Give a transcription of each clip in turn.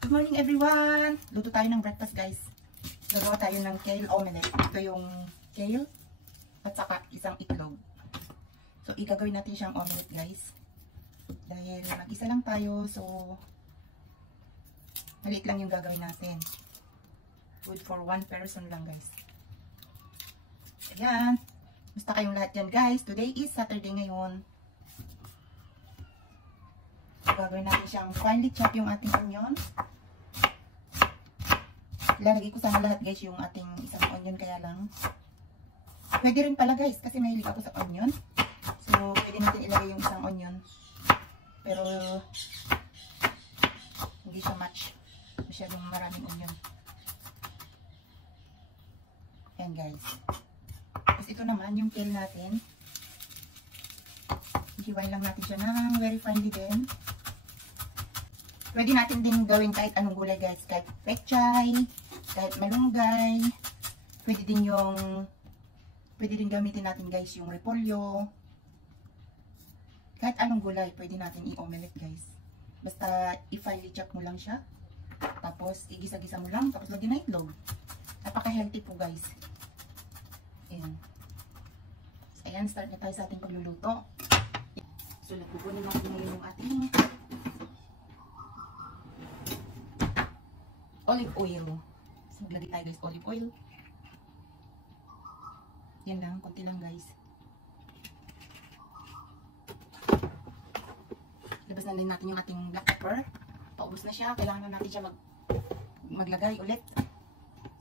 Good morning everyone! Luto tayo ng breakfast guys. Gagawa tayo ng kale omelette. Ito yung kale at saka isang itlog. So igagawin natin siyang omelette guys. Dahil mag-isa lang tayo, so maliit lang yung gagawin natin. Good for one person lang guys. Ayan. Basta kayong lahat yan guys. Today is Saturday ngayon. Gagawin natin siyang finely chop yung ating onion. Ilalagay ko sana lahat guys yung ating isang onion, kaya lang pwede rin pala guys kasi mahilig ako sa onion. So pwede natin ilagay yung isang onion, pero hindi siya match, masyadong maraming onion. Yan guys. Tapos ito naman yung kale natin. Hiwain lang natin siya ng very finely din. Pwede natin din gawin kahit anong gulay guys. Kahit pechay, kahit malunggay. Pwede din gamitin natin guys yung repolyo. Kahit anong gulay pwede natin i-omelette guys. Basta i-finely chop mo lang siya. Tapos igisa-gisa mo lang. Tapos lagyan na itlog. Napaka-healthy po guys. Ayan. So, ayan, start na tayo sa ating pagluluto. So kukunin natin ngayon yung ating olive oil. So, maglagay tayo guys, olive oil. Yan lang, konti lang guys. Labas na din natin yung ating black pepper. Paubos na siya, kailangan na natin siya maglagay ulit.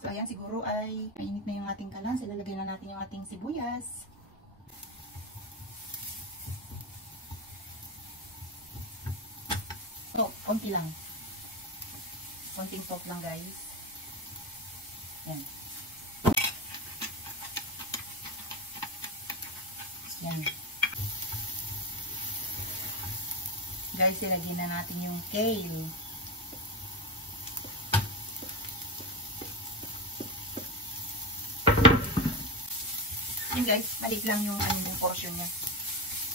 So ayan, siguro ay mainit na yung ating kalan. So ilalagay na natin yung ating sibuyas. So, konti lang. Konting salt lang guys. Yan. Yan. Guys, ilagay na natin yung kale. Yan guys, maliit lang yung yung portion niya.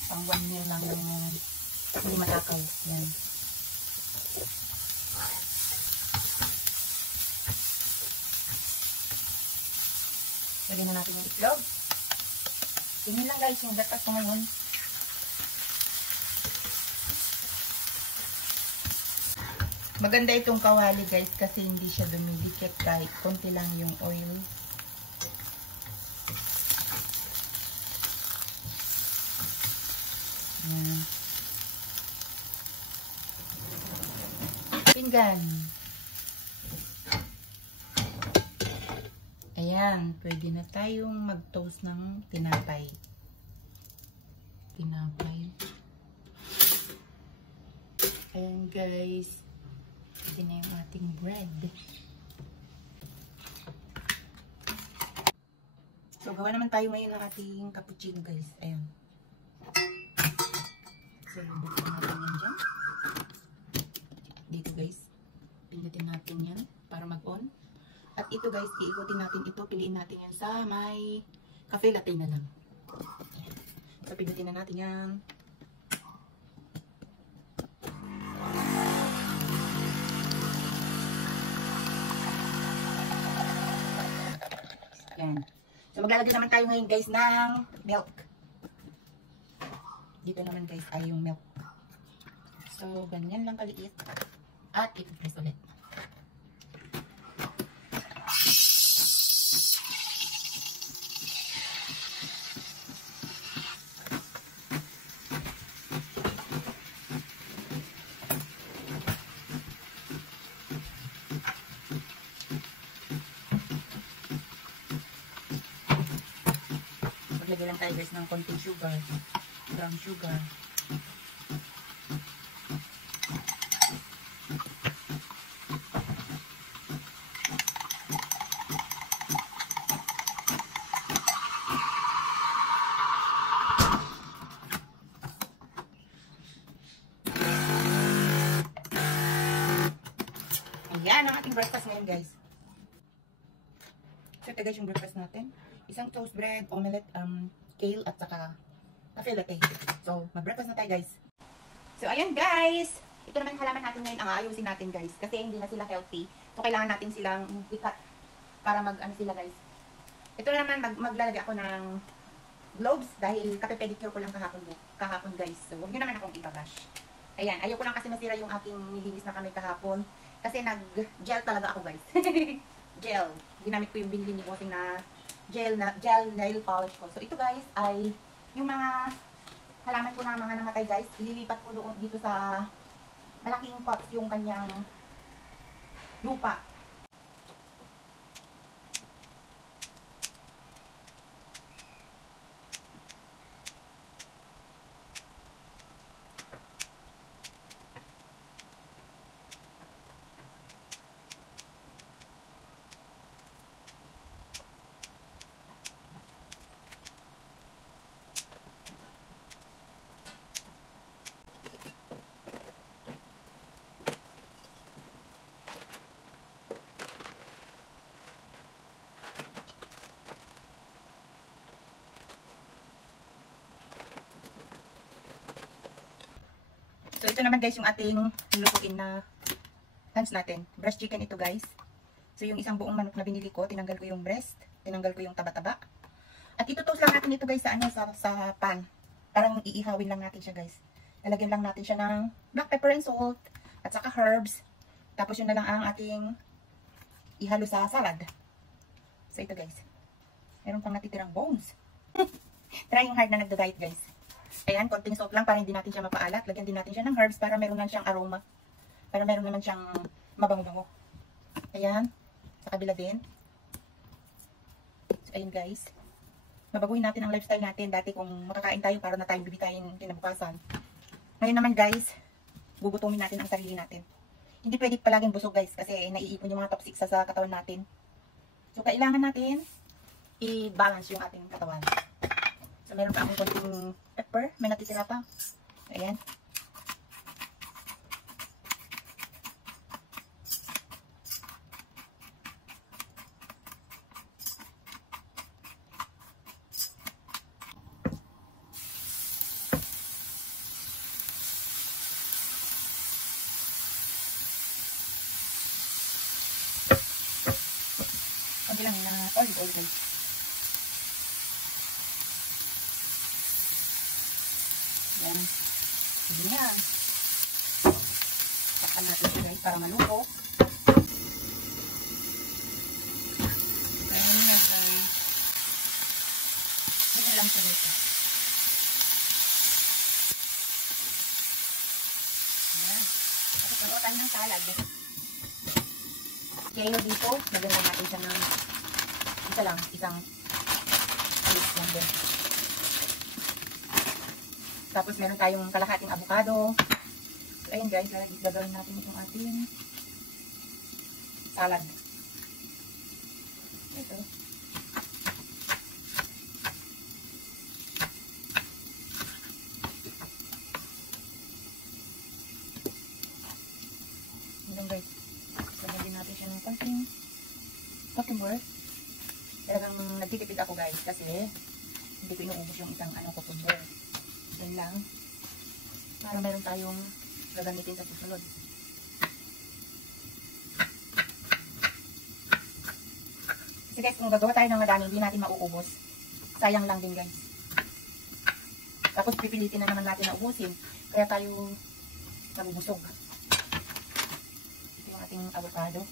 Pang 1 meal lang yung hindi matakaw. Yan. Lagyan na natin yung itlog. Tingin lang guys yung breakfast ko ngayon. Maganda itong kawali guys kasi hindi siya dumidikit kahit konti lang yung oil. Ayan. Pinggan. Ayan, pwede na tayong mag-toast ng tinapay. Ayan guys. Pwede na yung ating bread. So, gawa naman tayo ngayon ng ating cappuccino guys. Ayan. So, buksan natin yan dyan. Dito guys. Pindutin natin yan para mag-on. At ito guys, iikutin natin ito. Piliin natin yan sa may cafe latte na lang. So, pindutin na natin yan. Yan. So, maglalagay naman tayo ngayon guys ng milk. Dito naman guys ay yung milk. So, ganyan lang kaliit. At ipipress ulit. Maglagay lang tayo guys ng konting sugar. Brown sugar. Ayan ang ating breakfast ngayon guys. So ito guys yung breakfast natin. Isang toast bread, omelette, kale at saka cafe latte. So mag-breakfast na tayo guys. So ayan guys. Ito naman halaman natin ngayon ang aayusin natin guys. Kasi hindi na sila healthy. So kailangan natin silang i-cut para mag-ano sila guys. Ito naman maglalagay ako ng gloves dahil kape-pedicure ko lang kahapon guys. So huwag nyo naman akong ibabash. Ayan, ayoko lang kasi masira yung aking nilinis na kamay kahapon. Kasi nag-gel talaga ako guys. Gel. Ginamit ko yung binili ni Bossing na gel nail polish ko. So ito guys ay yung mga halaman ko na mga namatay guys. Ililipat ko doon dito sa malaking pots yung kanyang lupa. So, ito naman guys yung ating nilutuin na hands natin. Breast chicken ito guys. So, yung isang buong manok na binili ko, tinanggal ko yung breast, tinanggal ko yung taba-taba. At itutoast lang natin ito guys sa pan. Parang iihawin lang natin siya guys. Lalagyan lang natin siya ng black pepper and salt, at saka herbs. Tapos yun na lang ang ating ihalo sa salad. So, ito guys. Meron pang natitirang bones. Trying hard na nagda-diet guys. Ayan, konting salt lang para hindi natin siya mapaalat. Lagyan din natin siya ng herbs para meron lang siyang aroma. Para meron naman siyang mabango-bango. Ayan, sa kabila din. So, ayun guys. Mabaguhin natin ang lifestyle natin. Dati kung makakain tayo, para na tayong bibitayin kinabukasan. Ngayon naman guys, gugutumin natin ang sarili natin. Hindi pwede palaging busog guys kasi naiipon yung mga toxic sa katawan natin. So, kailangan natin i-balance yung ating katawan. So, meron pa akong konting pepper. May natitira pa. Ayan. Kunti lang na olive oil. Yan. Sige na. Takpan natin ito guys para maluto. Ayan na guys. Yan lang sa dito. Yan. Tapos magawa tayo ng salad. Kaya dito, lagyan lang natin siya ng isang alis lang din. Tapos meron tayong kalahating avocado. So, ayun guys, gagawin natin itong ating salad. Ito. Ito guys. Gagawin natin siya ng konting cucumber. Talagang nagtitipid ako guys kasi hindi ko inuubos yung isang cucumber. Yan lang. Para meron tayong gagamitin sa susunod. Kasi guys, kung gagawa tayo ng madami, hindi natin mauubos. Sayang lang din guys. Tapos pipilitin na naman natin na ubusin. Kaya tayo nabubusog. Ito yung ating avocado.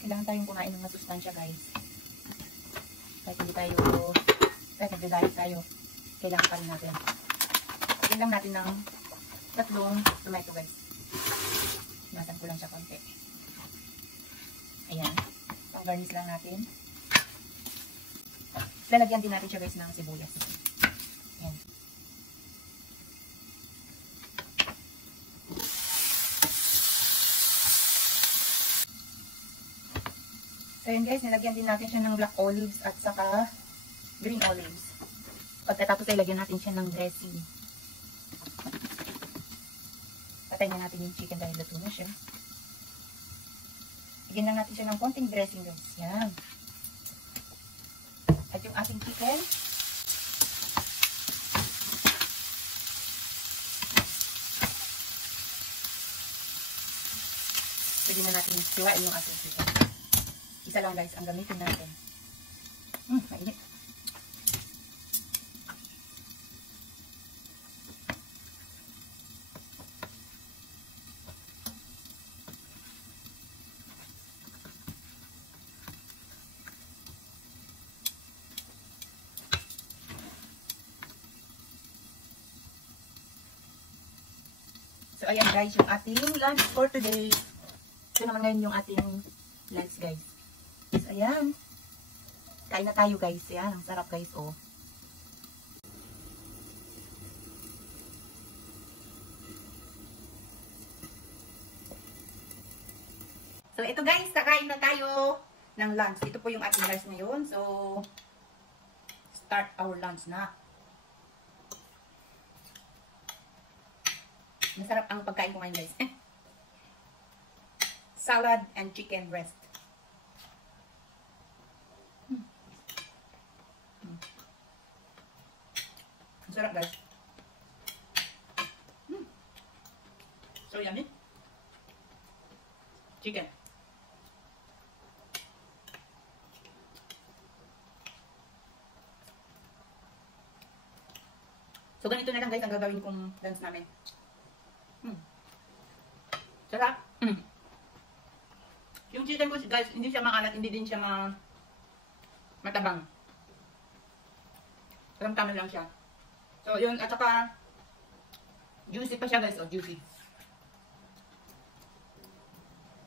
Kailangan tayong kumain ng masustansya guys. Kahit nagda-diet tayo, kailangan pa rin natin. Lagyan lang natin ng 3 tomato guys. Nasan ko lang siya konti. Ayan. Pang-garnish lang natin. Lalagyan din natin siya guys ng sibuyas. Ayan. So yun guys, nilagyan din natin siya ng black olives at saka green olives. Pagkatapos ay lagyan natin siya ng dressing. Patay na natin yung chicken dahil luto na siya. Lagyan lang natin siya ng konting dressing guys. Yan. At yung ating chicken, pwede na natin siwain yung ating chicken. Isa lang guys ang gamitin natin. Mainit. So, ayan guys, yung ating lunch for today. Ito naman ngayon yung ating lunch guys. So, ayan. Kain na tayo guys. Ayan, ang sarap guys, oh. So, ito guys, kakain na tayo ng lunch. Ito po yung ating lunch ngayon. So, start our lunch na. Masarap ang pagkain ko ngayon guys. Salad and chicken breast. Masarap guys. So yummy. Chicken. So ganito na lang guys ang gagawin kong lunch namin. Sarap. Yung chicken ko guys, hindi siya maalat, hindi din siya matabang. Tamtaman lang siya. So yun, at saka juicy pa siya guys, oh, juicy.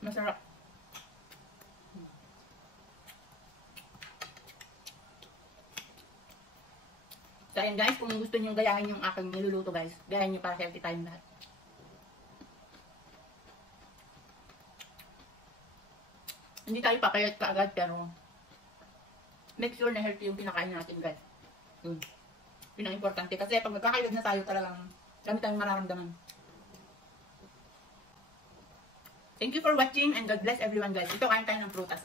Masarap. So ayun guys, kung gusto niyo gayahin yung aking niluluto guys, gayahin niyo para healthy tayong lahat. Hindi tayo papayat kaagad pero make sure na healthy yung kinakain natin guys. Yun. Yun ang importante. Kasi pag magkakayod na tayo talagang dami tayong mararamdaman. Thank you for watching and God bless everyone guys. Ito kain tayo ng prutas.